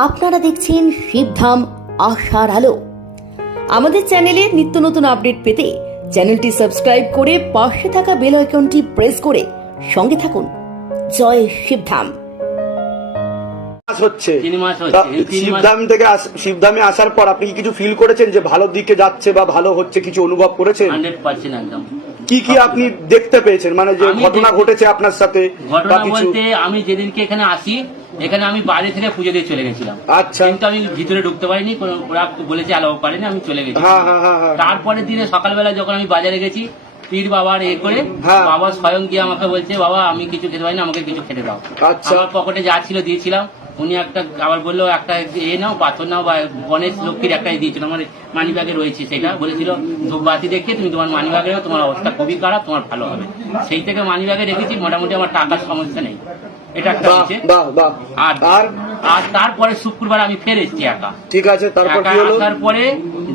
আপনারা দেখছেন শিবধাম আশার আলো। আমাদের চ্যানেলে নিত্য নতুন আপডেট পেতে চ্যানেলটি সাবস্ক্রাইব করে পাশে থাকা বেল আইকনটি প্রেস করে সঙ্গে থাকুন। জয় শিবধাম। হচ্ছে শিবধামে আসার পর আপনি কি কিছু ফিল করেছেন যে ভালো দিকে যাচ্ছে বা ভালো হচ্ছে, কিছু অনুভব করেছেন? 100% একদম। কি আপনি দেখতে পেয়েছেন, মানে যে ঘটনা ঘটেছে আপনার সাথে? ঘটনা বলতে আমি যেদিনকে এখানে আসি, এখানে আমি বাইরে থেকে পুজো দিয়ে চলে গেছিলাম। আচ্ছা। কিন্তু আমি ভিতরে ঢুকতে পারিনি, ওরা বলেছে অ্যালাউ করেনি, আমি চলে গেছি। তারপরের দিনে সকালবেলা যখন আমি বাজারে গেছি, পীর বাবার করে বাবা স্বয়ং গিয়ে আমাকে বলছে, বাবা আমি কিছু খেতে পারি না, আমাকে কিছু খেতে দাও। আমার পকেটে যা ছিল দিয়েছিলাম। উনি একটা আবার বললো একটা নাও, পাথর নাও, বা গণেশ লক্ষ্মীর একটা দিয়েছিল, আমার মানি ব্যাগে রয়েছে সেটা। বলেছিল ধূপবাতি দেখে তুমি তোমার মানি ব্যাগে তোমার অবস্থা খুবই খারাপ, তোমার ভালো হবে। সেই থেকে মানি ব্যাগে রেখেছি, মোটামুটি আমার টাকার সমস্যা নেই। এটা একটা হচ্ছে। আর তারপরে শুক্রবার আমি ফের এসেছি একা। ঠিক আছে। তারপরে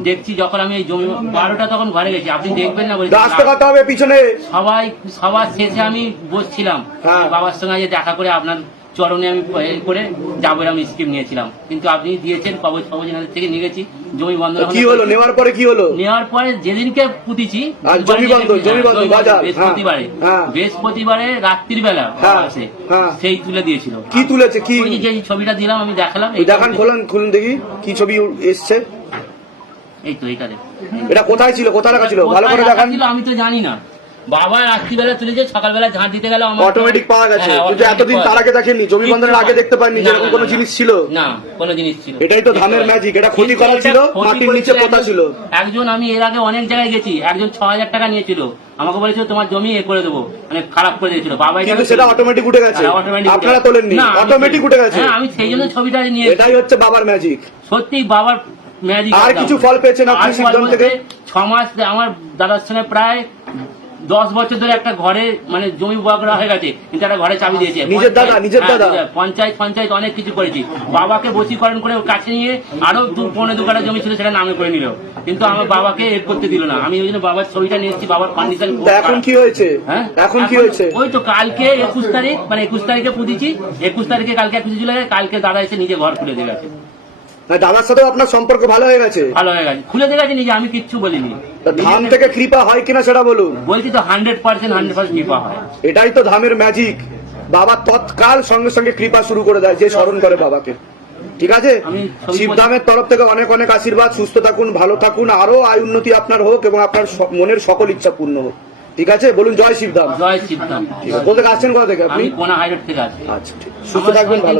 দেখছি যখন আমি এই জমি 12টা তখন ঘরে গেছি, আপনি দেখবেন না বলে পিছনে সবার শেষে আমি বসছিলাম বাবার সঙ্গে দেখা করে আপনার চরণে আমি করে যাবো আমি স্কিম নিয়েছিলাম, কিন্তু আপনি দিয়েছেন কবজ থেকে নিয়ে গেছি। জমি বন্ধ কি হলো? নেওয়ার পরে কি হলো? নেওয়ার পরে যেদিনকে পুঁতিছি বৃহস্পতিবারে রাত্রির বেলা সেই তুলে দিয়েছিল। কি তুলেছে? কি যে ছবিটা দিলাম আমি দেখালাম, দেখান, খুলুন দেখি কি ছবি এসছে। এই তো এটা এটা কোথায় ছিল, কোথায় রাখা ছিল? ভালো করে দেখান। আমি তো জানি না। বাবা রাত্রিবেলা তুলেছে, সকালবেলা ঝাঁট দিতে গেল অটোমেটিক পাওয়া গেছে। কিন্তু এতদিন তার আগে দেখেননি, জমি বন্ধনের আগে দেখতে পাইনি যে এরকম কোনো জিনিস ছিল না, কোনো জিনিস ছিল। এটাই তো ধামের ম্যাজিক। এটা ক্ষতি করা ছিল, মাটির নিচে পোতা ছিল। একজন, আমি এর আগে অনেক জায়গায় গেছি, একজন 6000 টাকা নিয়েছিল, আমাকে বলেছিল তোমার জমি করে দেবো, মানে খারাপ করে দিয়েছিল বাবা। কিন্তু সেটা অটোমেটিক উঠে গেছে, আপনারা তোলেননি, অটোমেটিক উঠে গেছে। আমি সেই জন্য ছবিটা নিয়ে, এটাই হচ্ছে বাবার ম্যাজিক। সত্যি বাবার ম্যাজিক। আর কিছু ফল পেয়েছেন আপনি সিদ্ধান্ত থেকে? 6 মাস আমার দাদার সঙ্গে প্রায় 10 বছর ধরে একটা ঘরে মানে জমি বকরা হয়ে গেছে, কিন্তু একটা ঘরে চাবি দিয়েছে নিজের দাদা। পঞ্চায়েত অনেক কিছু করেছি। বাবাকে বশীকরণ করে কাছে নিয়ে আরো 2-15 কাঠা জমি ছিল, সেটা নামে করে নিল, কিন্তু আমার বাবাকে করতে দিল না। আমি ওই জন্য বাবার ছবিটা নিয়ে এসেছি। বাবার কন্ডিশন এখন কি হয়েছে? এখন কি হয়েছে? ওই তো কালকে 21 তারিখ, মানে 21 তারিখে পুঁতেছি, 21 তারিখে কালকে এক কিছু লাগে, কালকে দাদা এসে নিজে ঘর খুলে দিয়ে গেছে। দাদার সাথে আপনার সম্পর্ক ভালো হয়ে গেছে? ভালো হয়ে গেছে, খুলে দিয়ে গেছে নিজে, আমি কিচ্ছু বলিনি। ধাম থেকে কৃপা হয় কিনা সেটা বলুন। বলছি তো 100% কৃপা হয়। এটাই তো ধামের ম্যাজিক। বাবা তৎকাল সঙ্গে সঙ্গে কৃপা শুরু করে দেয় যে স্মরণ করে বাবাকে। ঠিক আছে, শিবধামের তরফ থেকে অনেক অনেক আশীর্বাদ। সুস্থ থাকুন, ভালো থাকুন, আরো আয় উন্নতি আপনার হোক এবং আপনার মনের সকল ইচ্ছা পূর্ণ হোক। ঠিক আছে, বলুন জয় শিবধাম। জয় শিবধাম। কোথা থেকে আসছেন? কোথা থেকে আপনি? কোনা হাইরোড থেকে আছি। আচ্ছা, ঠিক, সুস্থ থাকবেন, ভালো।